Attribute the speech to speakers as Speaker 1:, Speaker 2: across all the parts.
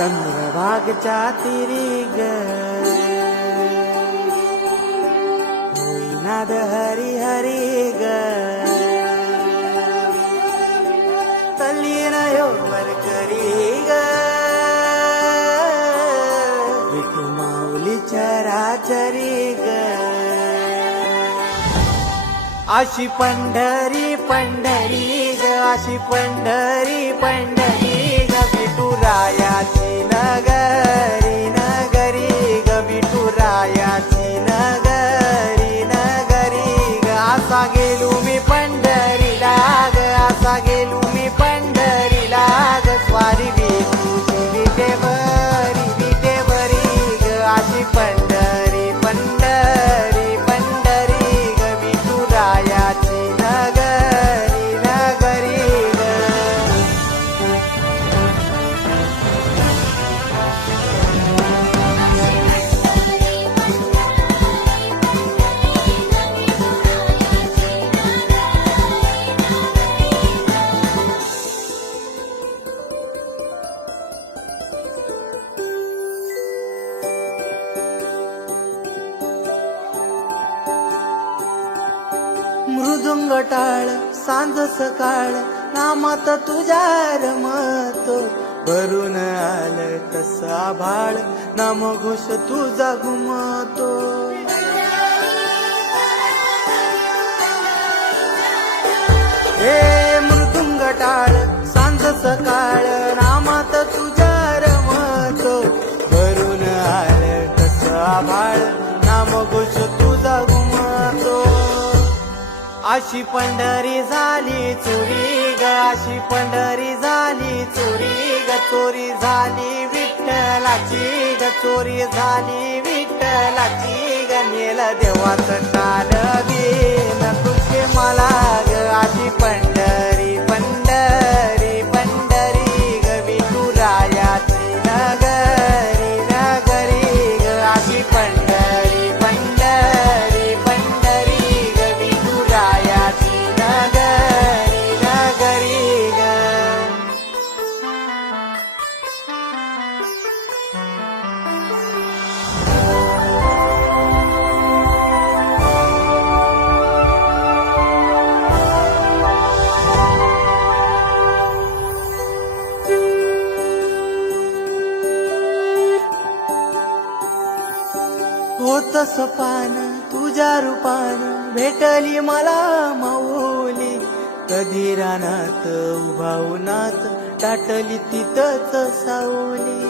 Speaker 1: चंद्रभागच्या तिरी ग होईनाद हरी हरी ग तल्लीन वर करी ग विठू माऊली चराचरी ग अशी पंढरी पंढरी ग अशी पंढरी पंढरी. Latina सांज सकाळ नामात तुझ्या रमत. भरून आलं तसा भाळ नाम घोष तुझा घुमतो. हे मृदुंग टाळ सांज सकाळ नामात तुझ्या रमत. भरून आलं तसा भाळ नाम घोष तू अशी पंढरी झाली चोरी ग अशी पंढरी झाली चोरी ग चोरी झाली विठ्ठलाची ग चोरी झाली विठ्ठलाची ग नेल देवाचं काल दे तुझे मला ग अशी पंढरी होत तुझ्या रूपान भेटली मला माऊली. कधी रानात उभा टाटली तिथंच सावली.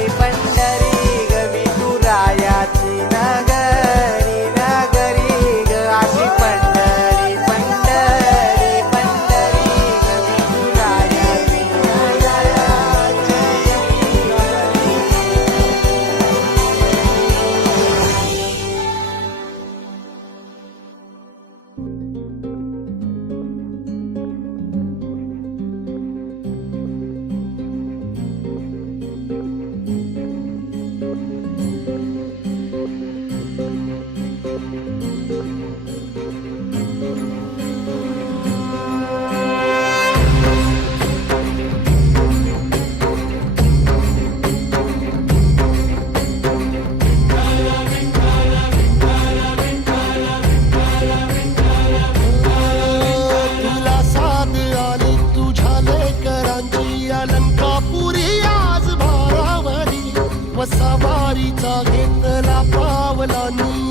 Speaker 2: Babylon.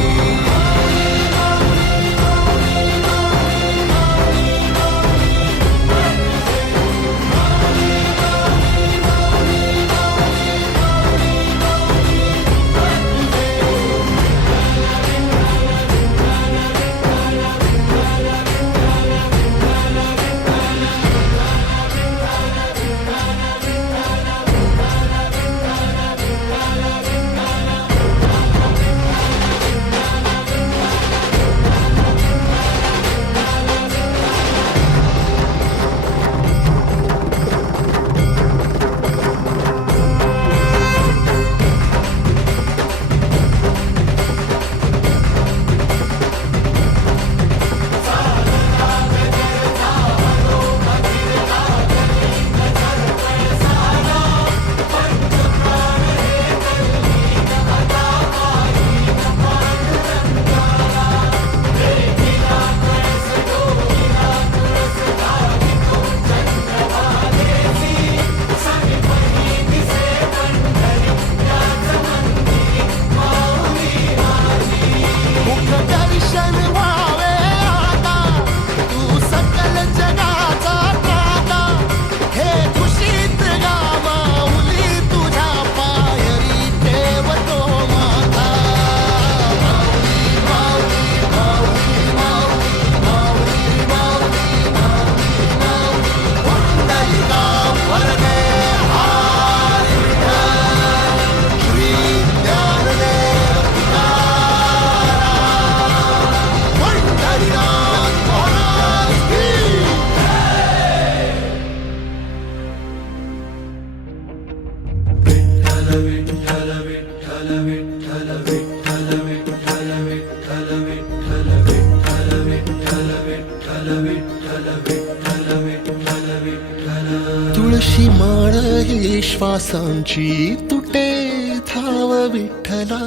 Speaker 2: श्वासांची तुटे थाव विठ्ठला.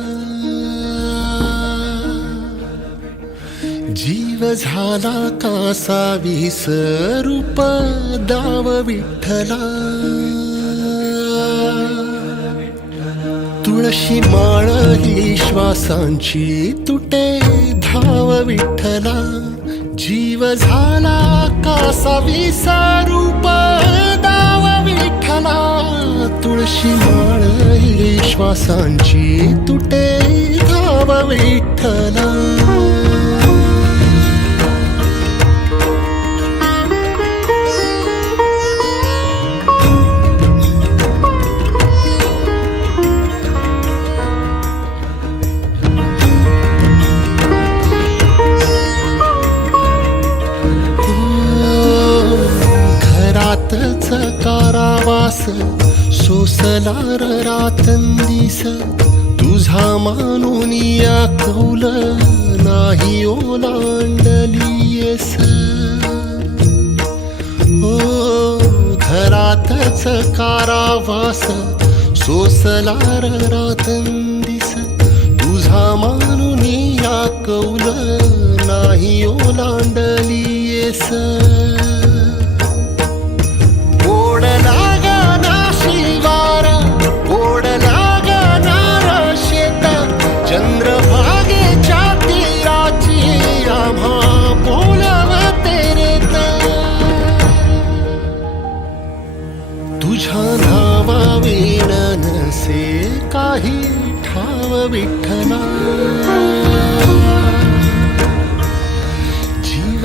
Speaker 2: जीव झाला कासा विसरूप दाव विठ्ठला. तुळशी माळ ही श्वासांची तुटे धाव विठ्ठला. जीव झाला कासा विसरूप तुळशी माळ ही श्वासांची तुटे धाव विठ्ठला तुझा मानून या कौल नाही ओलांडलीयस हो घरातच कारावास सोसलार रातंदिस तुझा मानून या कौल नाही ओलांडलीयस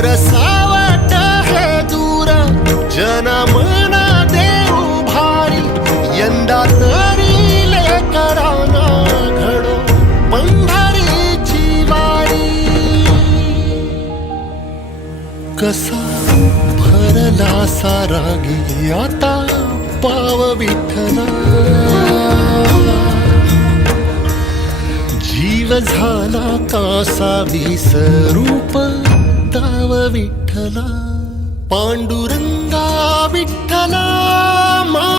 Speaker 2: कर सावट हे दूर जनमना देऊ भारी यंदा तरी लेकरांना घडो पंढरीची वारी. कसा भरला सारा गे आता पाव विठला जीव झाला कासा विसरूप दाव विठ्ठला पांडुरंगा विठ्ठला मा